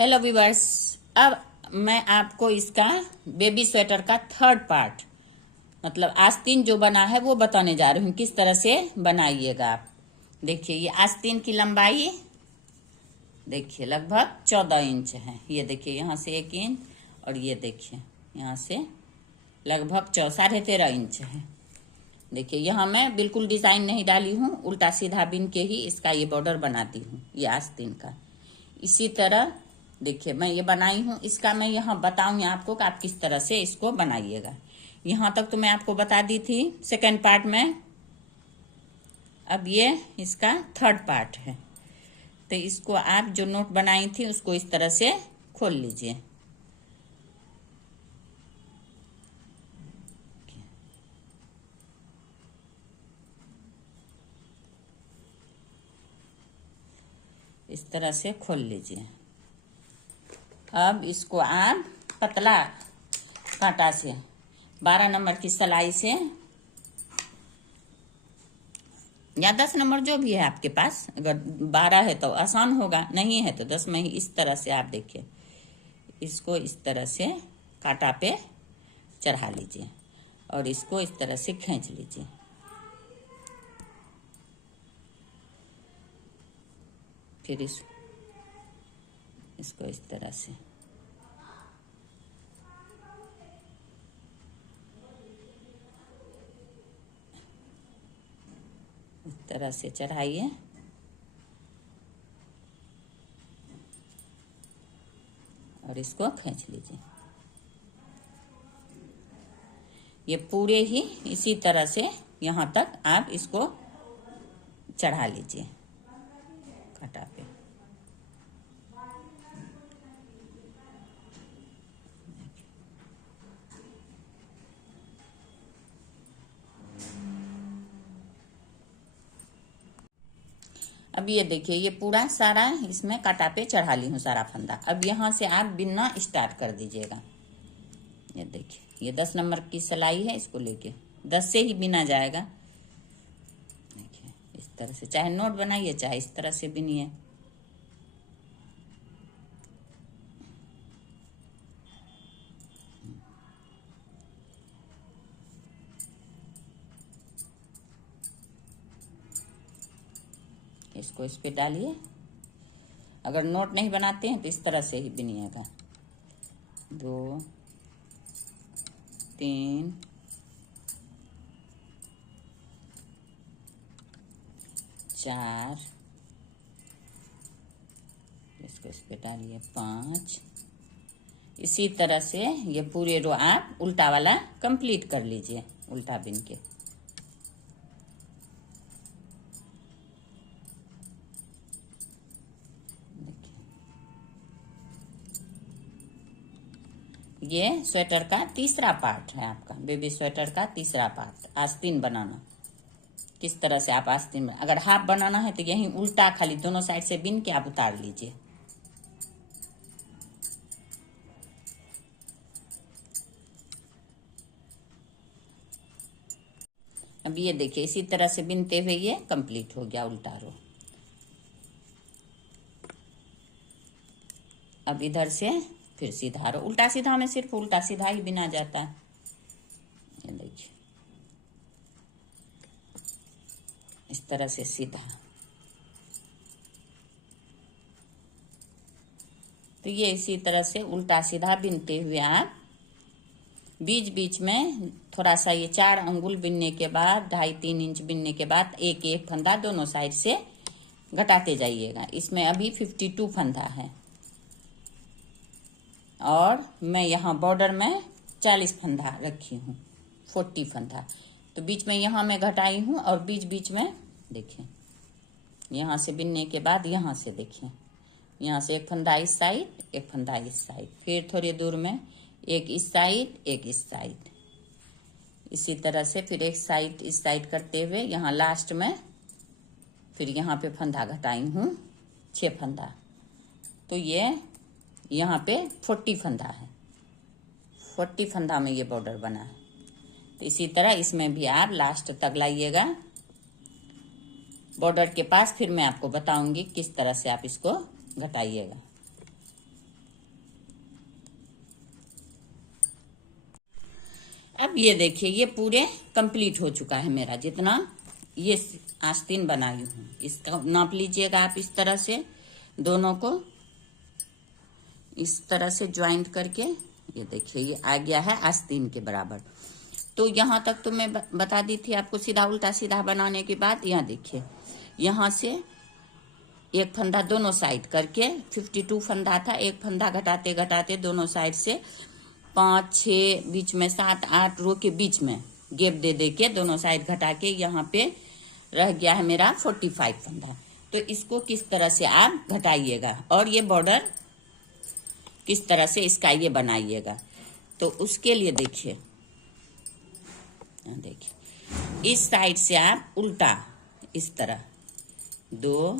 Hello viewers. अब मैं आपको इसका बेबी स्वेटर का थर्ड पार्ट मतलब आस्तीन जो बना है वो बताने जा रही हूँ, किस तरह से बनाइएगा आप। देखिए ये आस्तीन की लंबाई देखिए लगभग 14 इंच है। ये देखिए यहाँ से 1 इंच और ये देखिए यहाँ से लगभग 13.5 इंच है। देखिए यहाँ मैं बिल्कुल डिजाइन नहीं डाली हूँ, उल्टा सीधा बिन के ही इसका ये बॉर्डर बनाती हूँ ये आस्तीन का। इसी तरह देखिए मैं ये बनाई हूँ, इसका मैं यहाँ बताऊंगी आपको कि आप किस तरह से इसको बनाइएगा। यहाँ तक तो मैं आपको बता दी थी सेकंड पार्ट में। अब ये इसका थर्ड पार्ट है, तो इसको आप जो नोट बनाई थी उसको इस तरह से खोल लीजिए। इस तरह से खोल लीजिए। अब इसको आप पतला कांटा से 12 नंबर की सिलाई से या 10 नंबर जो भी है आपके पास, अगर 12 है तो आसान होगा, नहीं है तो 10 में ही इस तरह से आप देखिए इसको इस तरह से कांटा पे चढ़ा लीजिए और इसको इस तरह से खींच लीजिए। फिर इसको इस तरह से इस तरह से चढ़ाइए और इसको खींच लीजिए। ये पूरे ही इसी तरह से यहाँ तक आप इसको चढ़ा लीजिए कांटा पे। अब ये देखिए ये पूरा सारा इसमें कांटा पे चढ़ा ली हूँ सारा फंदा। अब यहाँ से आप बिनना स्टार्ट कर दीजिएगा। ये देखिए ये 10 नंबर की सिलाई है, इसको लेके 10 से ही बिना जाएगा। देखिए इस तरह से चाहे नोट बनाइए चाहे इस तरह से बिनिए। इसको इस पे डालिए। अगर नोट नहीं बनाते हैं तो इस तरह से ही बिनिएगा। 2 3 4 इसको इस पे डालिए 5। इसी तरह से ये पूरे रो आप उल्टा वाला कंप्लीट कर लीजिए उल्टा बिन के। ये स्वेटर का तीसरा पार्ट है, आपका बेबी स्वेटर का तीसरा पार्ट आस्तीन बनाना। किस तरह से आप आस्तीन में, अगर हाफ बनाना है तो यही उल्टा खाली दोनों साइड से बिन के आप उतार लीजिए। अब ये देखिए इसी तरह से बिनते हुए ये कंप्लीट हो गया उल्टा रो। अब इधर से फिर सीधा रो। उल्टा सीधा में सिर्फ उल्टा सीधा ही बिना जाता है। ये देखिए इस तरह से सीधा। तो ये इसी तरह से उल्टा सीधा बिनते हुए आप बीच बीच में थोड़ा सा ये 4 अंगुल बिनने के बाद 2.5-3 इंच बिनने के बाद एक एक फंदा दोनों साइड से घटाते जाइएगा। इसमें अभी 52 फंदा है और मैं यहाँ बॉर्डर में 40 फंदा रखी हूँ, 40 फंदा। तो बीच में यहाँ मैं घटाई हूँ और बीच बीच में देखिए यहाँ से बिनने के बाद यहाँ से देखिए यहाँ से एक फंदा इस साइड एक फंदा इस साइड, फिर थोड़ी दूर में एक इस साइड एक इस साइड। इसी तरह से फिर एक साइड इस साइड करते हुए यहाँ लास्ट में फिर यहाँ पे फंदा घटाई हूँ 6 फंदा। तो ये यहाँ पे 40 फंदा है, 40 फंदा में ये बॉर्डर बना है। तो इसी तरह इसमें भी आप लास्ट तक लाइएगा बॉर्डर के पास। फिर मैं आपको बताऊंगी किस तरह से आप इसको घटाइएगा। अब ये देखिए ये पूरे कंप्लीट हो चुका है मेरा, जितना ये आस्तीन बनाई हूँ इसका नाप लीजिएगा आप। इस तरह से दोनों को इस तरह से ज्वाइंट करके ये देखिए ये आ गया है आस्तीन के बराबर। तो यहाँ तक तो मैं बता दी थी आपको सीधा उल्टा सीधा बनाने के बाद। यहाँ देखिए यहाँ से एक फंदा दोनों साइड करके 52 फंदा था, एक फंदा घटाते घटाते दोनों साइड से 5 6 बीच में 7 8 रो के बीच में गैप दे दे के दोनों साइड घटा के यहाँ पे रह गया है मेरा 45 फंदा। तो इसको किस तरह से आप घटाइएगा और ये बॉर्डर किस तरह से इसका ये बनाइएगा। तो उसके लिए देखिए इस साइड से आप उल्टा इस तरह 2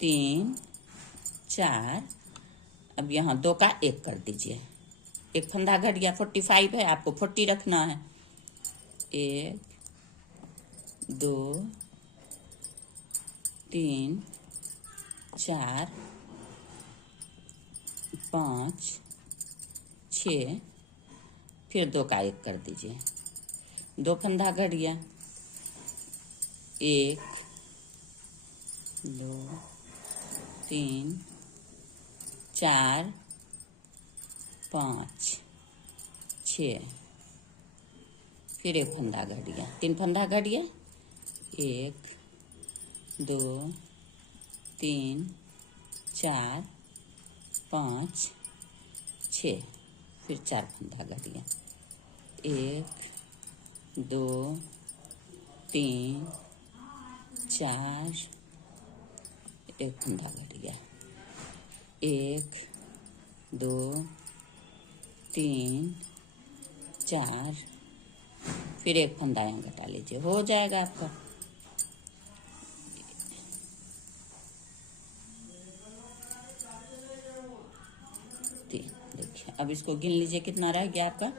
3 4, अब यहाँ 2 का 1 कर दीजिए। एक फंदा घट गया, 45 है, आपको 40 रखना है। 1 2 3 4 5 6, फिर 2 का 1 कर दीजिए। 2 फंदा घट गया, 1 2 3 4 5 6, फिर 1 फंदा घट गया, 3 फंदा घट गया, 1 2 3 4 5 6, फिर 4 फंदा घट गया, 1 2 3 4, 1 फंदा घट गया, 1 2 3 4, फिर 1 फंदा यहाँ घटा लीजिए, हो जाएगा आपका। देखिए अब इसको गिन लीजिए कितना रह गया आपका।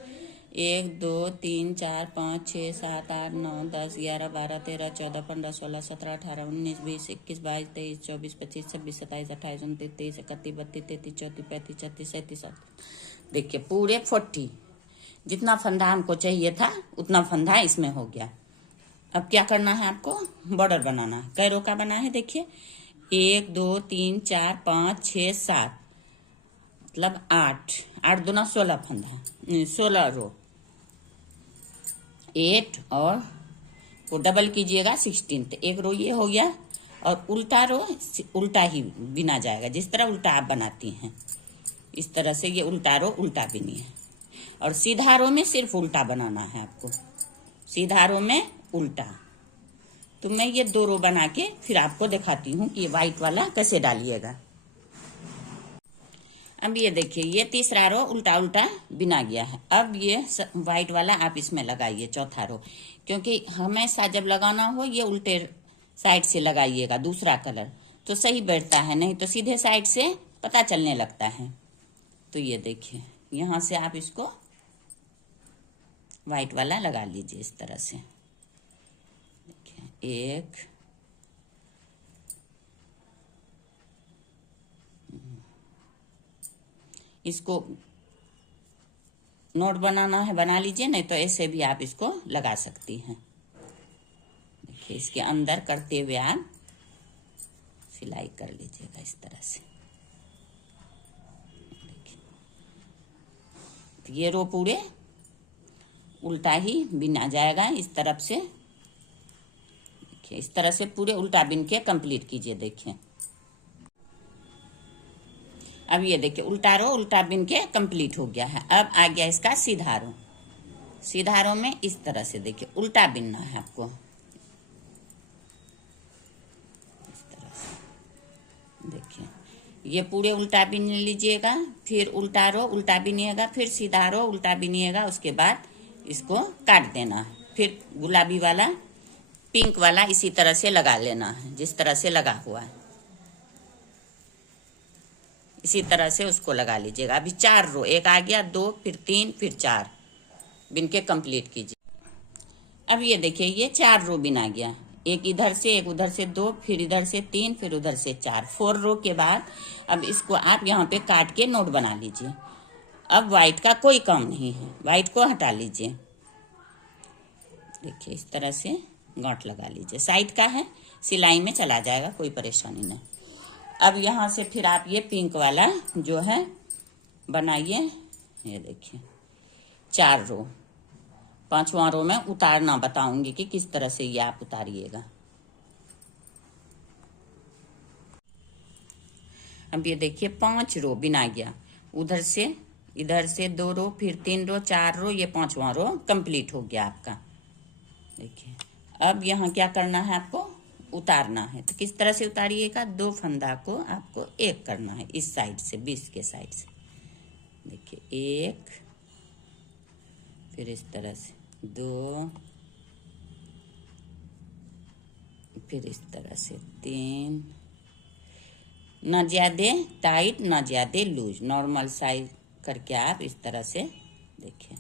1 2 3 4 5 6 7 8 9 10 11 12 13 14 15 16 17 18 19 20 21 22 23 24 25 26 27 28 29 30 31 32 33 34 35 36 37 देखिए पूरे 40 जितना फंदा हमको चाहिए था उतना फंदा इसमें हो गया। अब क्या करना है आपको, बॉर्डर बनाना है। कै रो का बना है देखिए, 1 2 3 4 5 6 7, मतलब 8 8 दूना 16 फंदा, 16 रो, 8 और वो डबल कीजिएगा 16, तो 1 रो ये हो गया। और उल्टा रो उल्टा ही बिना जाएगा, जिस तरह उल्टा आप बनाती हैं इस तरह से ये उल्टा रो उल्टा बिनिए। और सीधा रो में सिर्फ उल्टा बनाना है आपको, सीधा रो में उल्टा। तो मैं ये 2 रो बना के फिर आपको दिखाती हूँ कि ये व्हाइट वाला कैसे डालिएगा। अब ये देखिए ये तीसरा रो उल्टा उल्टा बिना गया है। अब ये व्हाइट वाला आप इसमें लगाइए चौथा रो, क्योंकि हमेशा जब लगाना हो ये उल्टे साइड से लगाइएगा, दूसरा कलर तो सही बैठता है, नहीं तो सीधे साइड से पता चलने लगता है। तो ये देखिए यहाँ से आप इसको व्हाइट वाला लगा लीजिए इस तरह से। देखिए 1 इसको नोट बनाना है बना लीजिए, नहीं तो ऐसे भी आप इसको लगा सकती हैं। देखिए इसके अंदर करते हुए आप सिलाई कर लीजिएगा इस तरह से। देखिए तो ये रो पूरे उल्टा ही बिना जाएगा इस तरफ से। देखिए इस तरह से पूरे उल्टा बिन के कंप्लीट कीजिए। देखिए अब ये देखिए उल्टा रो उल्टा बिन के कंप्लीट हो गया है। अब आ गया इसका सीधा रो। सीधा रो में इस तरह से देखिए उल्टा बिनना है आपको, इस तरह से। देखिए ये पूरे उल्टा बिन लीजिएगा, फिर उल्टा रो उल्टा बिनिएगा, फिर सीधा रो उल्टा बिनिएगा, उसके बाद इसको काट देना है। फिर गुलाबी वाला पिंक वाला इसी तरह से लगा लेना है, जिस तरह से लगा हुआ है इसी तरह से उसको लगा लीजिएगा। अभी 4 रो, एक आ गया, 2 फिर 3 फिर 4 बिन के कंप्लीट कीजिए। अब ये देखिए ये 4 रो बिन आ गया, एक इधर से एक उधर से 2 फिर इधर से 3 फिर उधर से 4, 4 रो के बाद अब इसको आप यहाँ पे काट के नोट बना लीजिए। अब वाइट का कोई काम नहीं है, वाइट को हटा लीजिए। देखिए इस तरह से गांठ लगा लीजिए, साइड का है, सिलाई में चला जाएगा, कोई परेशानी नहीं। अब यहाँ से फिर आप ये पिंक वाला जो है बनाइए। ये देखिए 4 रो, 5वां रो में उतारना बताऊंगी कि किस तरह से ये आप उतारिएगा। अब ये देखिए 5 रो बिना गया, उधर से इधर से 2 रो, फिर 3 रो, 4 रो, ये 5वां रो कंप्लीट हो गया आपका। देखिए अब यहाँ क्या करना है, आपको उतारना है। तो किस तरह से उतारिएगा, 2 फंदा को आपको एक करना है, इस साइड से, 20 के साइड से। देखिए 1, फिर इस तरह से 2, फिर इस तरह से 3, ना ज़्यादा टाइट ना ज़्यादा लूज, नॉर्मल साइज करके आप इस तरह से देखिए,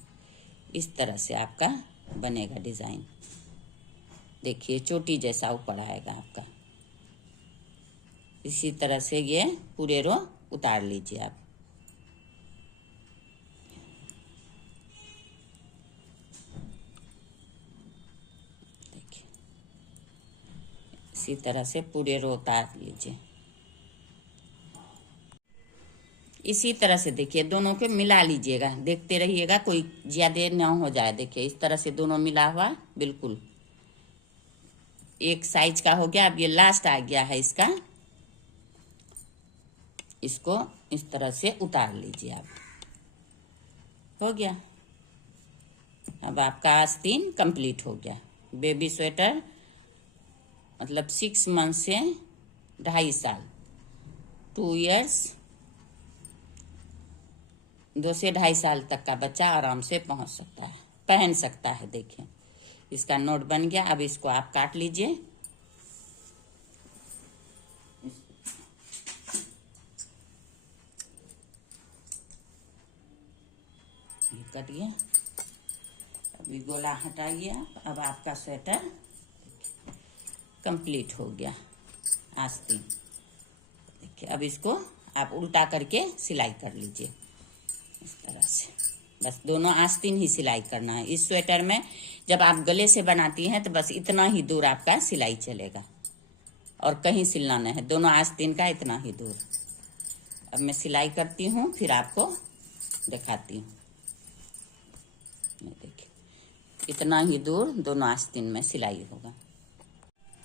इस तरह से आपका बनेगा डिज़ाइन। देखिए चोटी जैसा ऊपर आएगा आपका। इसी तरह से ये पूरे रो उतार लीजिए आप। देखिए इसी तरह से पूरे रो उतार लीजिए। इसी तरह से देखिए दोनों को मिला लीजिएगा, देखते रहिएगा कोई ज्यादा ना हो जाए। देखिए इस तरह से दोनों मिला हुआ बिल्कुल एक साइज का हो गया। अब ये लास्ट आ गया है इसका, इसको इस तरह से उतार लीजिए आप। हो गया, अब आपका आस्तीन कंप्लीट हो गया। बेबी स्वेटर मतलब 6 मंथ से 2.5 साल, 2 इयर्स, 2 से 2.5 साल तक का बच्चा आराम से पहुंच सकता है, पहन सकता है। देखिए इसका नोट बन गया। अब इसको आप काट लीजिए। कटिए, अभी गोला हटाइए आप। अब आपका स्वेटर कंप्लीट हो गया, आस्तीन। देखिए अब इसको आप उल्टा करके सिलाई कर लीजिए इस तरह से। बस दोनों आस्तीन ही सिलाई करना है इस स्वेटर में। जब आप गले से बनाती हैं तो बस इतना ही दूर आपका सिलाई चलेगा और कहीं सिलना नहीं है, दोनों आस्तीन का इतना ही दूर। अब मैं सिलाई करती हूँ, फिर आपको दिखाती हूँ। देखिए इतना ही दूर दोनों आस्तीन में सिलाई होगा।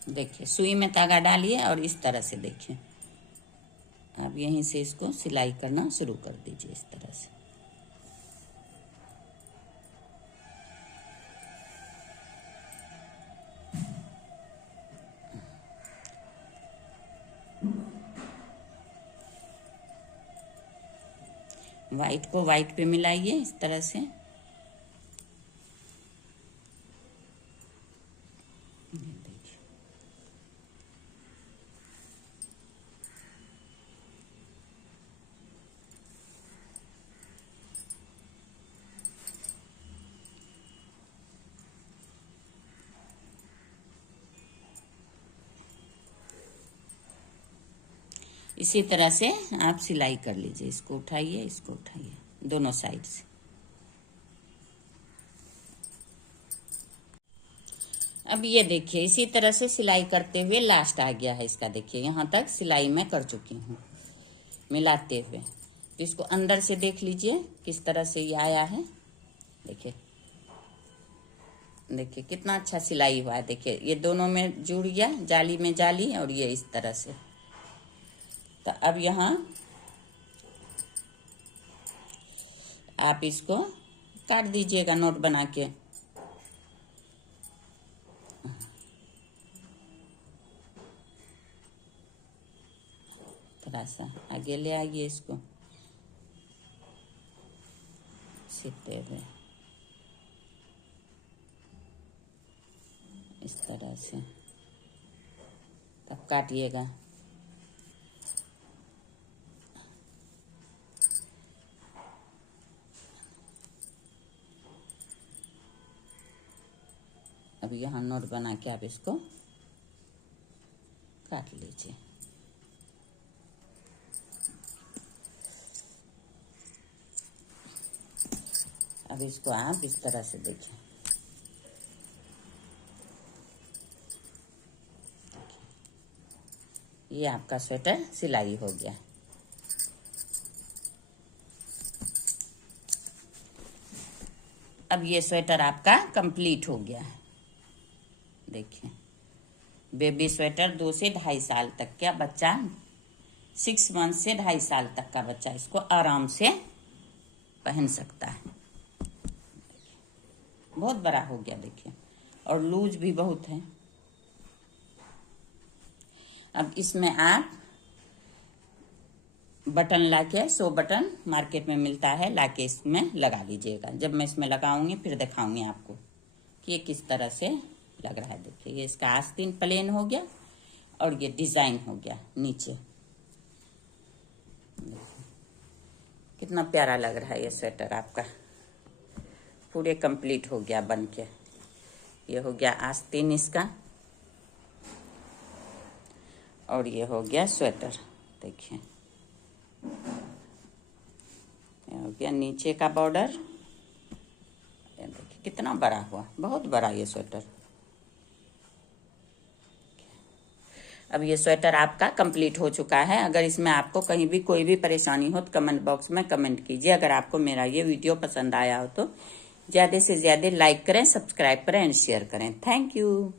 देखिए सुई में धागा डालिए और इस तरह से देखिए आप यहीं से इसको सिलाई करना शुरू कर दीजिए इस तरह से। वाइट को वाइट पे मिलाइए इस तरह से। इसी तरह से आप सिलाई कर लीजिए। इसको उठाइए, इसको उठाइए, दोनों साइड से। अब ये देखिए इसी तरह से सिलाई करते हुए लास्ट आ गया है इसका। देखिए यहाँ तक सिलाई मैं कर चुकी हूँ मिलाते हुए। तो इसको अंदर से देख लीजिए किस तरह से ये आया है। देखिए देखिए कितना अच्छा सिलाई हुआ है। देखिए ये दोनों में जुड़ गया, जाली में जाली, और ये इस तरह से। तो अब यहाँ आप इसको काट दीजिएगा नोट बना के। थोड़ा सा आगे ले आइए इसको सीते हुए इस तरह से, तब काटिएगा। अब यहाँ नोट बना के आप इसको काट लीजिए। अब इसको आप इस तरह से देखिए, ये आपका स्वेटर सिलाई हो गया। अब ये स्वेटर आपका कंप्लीट हो गया है। देखिए, बेबी स्वेटर 2 से 2.5 साल तक का बच्चा, 6 मंथ से 2.5 साल तक का बच्चा इसको आराम से पहन सकता है। बहुत बड़ा हो गया देखिए, और लूज भी बहुत है। अब इसमें आप बटन लाके, 100 बटन मार्केट में मिलता है, लाके इसमें लगा लीजिएगा। जब मैं इसमें लगाऊंगी फिर दिखाऊंगी आपको कि ये किस तरह से लग रहा है। देखिए, ये इसका आस्तीन प्लेन हो गया और ये डिजाइन हो गया नीचे। कितना प्यारा लग रहा है ये स्वेटर आपका, पूरे कंप्लीट हो गया बन के। ये हो गया आस्तीन इसका, और ये हो गया स्वेटर। देखिए, ये हो गया नीचे का बॉर्डर। देखिए कितना बड़ा हुआ, बहुत बड़ा ये स्वेटर। अब ये स्वेटर आपका कंप्लीट हो चुका है। अगर इसमें आपको कहीं भी कोई भी परेशानी हो तो कमेंट बॉक्स में कमेंट कीजिए। अगर आपको मेरा ये वीडियो पसंद आया हो तो ज़्यादा से ज़्यादा लाइक करें, सब्सक्राइब करें एंड शेयर करें। Thank you.